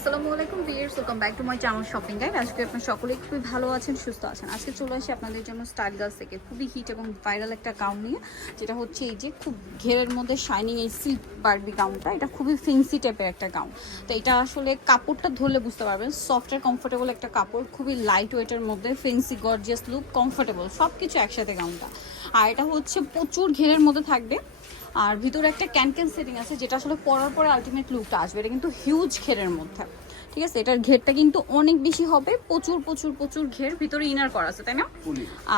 আসসালামু আলাইকুম viewers, welcome back to my channel shopping guide. আজকে আপনারা সকলেই খুবই ভালো আছেন, সুস্থ আছেন। আজকে চলে আসি আপনাদের জন্য স্টাইল গার্লস থেকে খুবই হিট এবং ভাইরাল একটা গাউন নিয়ে, যেটা হচ্ছে এই যে খুব ঘেরের মধ্যে শাইনিং এই সিল্ক বারবি গাউনটা। এটা খুবই ফেন্সি টাইপের একটা গাউন। তো এটা আসলে কাপড়টা ধরলে বুঝতে পারবেন সফট আর কমফোর্টেবল একটা কাপড়, খুবই লাইট ওয়েটের মধ্যে, ফেন্সি গর্জিয়াস লুক, কমফোর্টেবল সব কিছু একসাথে গাউনটা। আর এটা হচ্ছে প্রচুর ঘেরের মধ্যে থাকবে, আর ভিতরে একটা ক্যান সেটিং আছে, যেটা আসলে পরার পরে আলটিমেট লুকটা আসবে। এটা কিন্তু হিউজ ঘেরের মধ্যে, ঠিক আছে। এটার ঘেরটা কিন্তু অনেক বেশি হবে, প্রচুর প্রচুর প্রচুর ঘের। ভিতরে ইনার করা আছে, তাই না?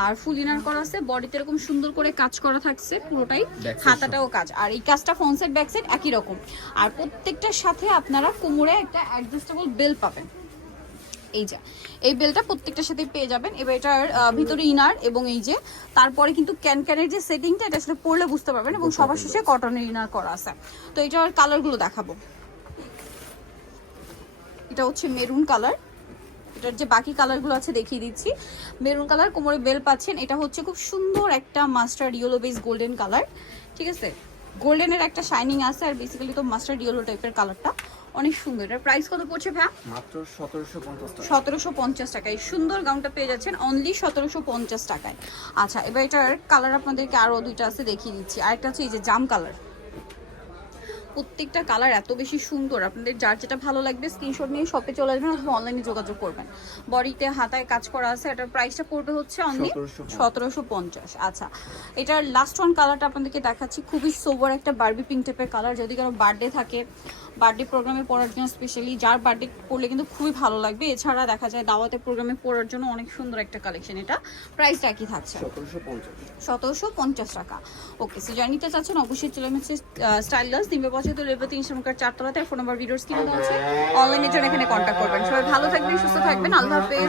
আর ফুল ইনার করা আছে, বডিতে এরকম সুন্দর করে কাজ করা থাকছে পুরোটাই, হাতাটাও কাজ। আর এই কাজটা ফ্রন্ট সাইড ব্যাক সাইড একই রকম। আর প্রত্যেকটার সাথে আপনারা কোমরে একটা অ্যাডজাস্টেবল বেল পাবেন। এই যে এই বেলটা প্রত্যেকটার সাথে পেয়ে যাবেন। এবার এটার ভিতরে ইনার এবং এই যে তারপরে কিন্তু ক্যানের যে সেটিংটা, এটা আসলে পরলে বুঝতে পারবেন। এবং সবার শেষে কটনের ইনার করা আছে। তো এটার কালারগুলো দেখাবো। এটা হচ্ছে মেরুন কালার, এটার যে বাকি কালারগুলো আছে দেখিয়ে দিচ্ছি। মেরুন কালার, কোমরে বেল পাচ্ছেন। এটা হচ্ছে খুব সুন্দর একটা mustard yellow base golden colour, ঠিক আছে। গোল্ডেনের একটা শাইনিং আছে, আর বেসিক্যালি তো মাস্টার্ড ইয়েলো টাইপের কালারটা অনেক সুন্দর। এটার প্রাইস কত পড়ছে ভাই? মাত্র 1750 টাকা। 1750 টাকায় সুন্দর গাউনটা পেয়ে যাচ্ছেন অনলি 1750 টাকায়। আচ্ছা, এবার এটার কালার আপনাদেরকে আরো দুইটা আছে দেখিয়ে দিচ্ছি। আরেকটা হচ্ছে এই যে জাম কালার। প্রত্যেকটা কালার এত বেশি সুন্দর, আপনাদের যার যেটা ভালো লাগবে স্ক্রিনশট নিয়ে শপে চলে আসবেন অথবা অনলাইনে যোগাযোগ করবেন। বডিতে হাতায় কাজ করা আছে। এটার প্রাইসটা পড়বে হচ্ছে অনলি 1750। আচ্ছা, এটার লাস্ট ওয়ান কালারটা আপনাদেরকে দেখাচ্ছি। খুবই সোবার একটা বারবি পিঙ্ক টাইপের কালার। যদি কারো বার্থডে থাকে, বার্থডে প্রোগ্রামে পড়ার জন্য, স্পেশালি যার বার্থডে পড়লে কিন্তু খুবই ভালো লাগবে। এছাড়া দেখা যায় দাওয়াতের প্রোগ্রামে পড়ার জন্য অনেক সুন্দর একটা কালেকশন। এটা প্রাইসটা কি থাকছে? 1750 টাকা। ওকে, সো যারা নিতে চাচ্ছেন অবশ্যই চলে আসছে স্টাইল গার্লস, নিবে পছন্দ রেলওয়ে 3 নম্বর 4 তলাতে। ফোন নাম্বার ভিডিওস কিনে দেওয়া আছে, অনলাইনের জন্য এখানে কন্ট্যাক্ট করবেন। সবাই ভালো থাকবেন, সুস্থ থাকবেন, আল্লাহ হাফেজ।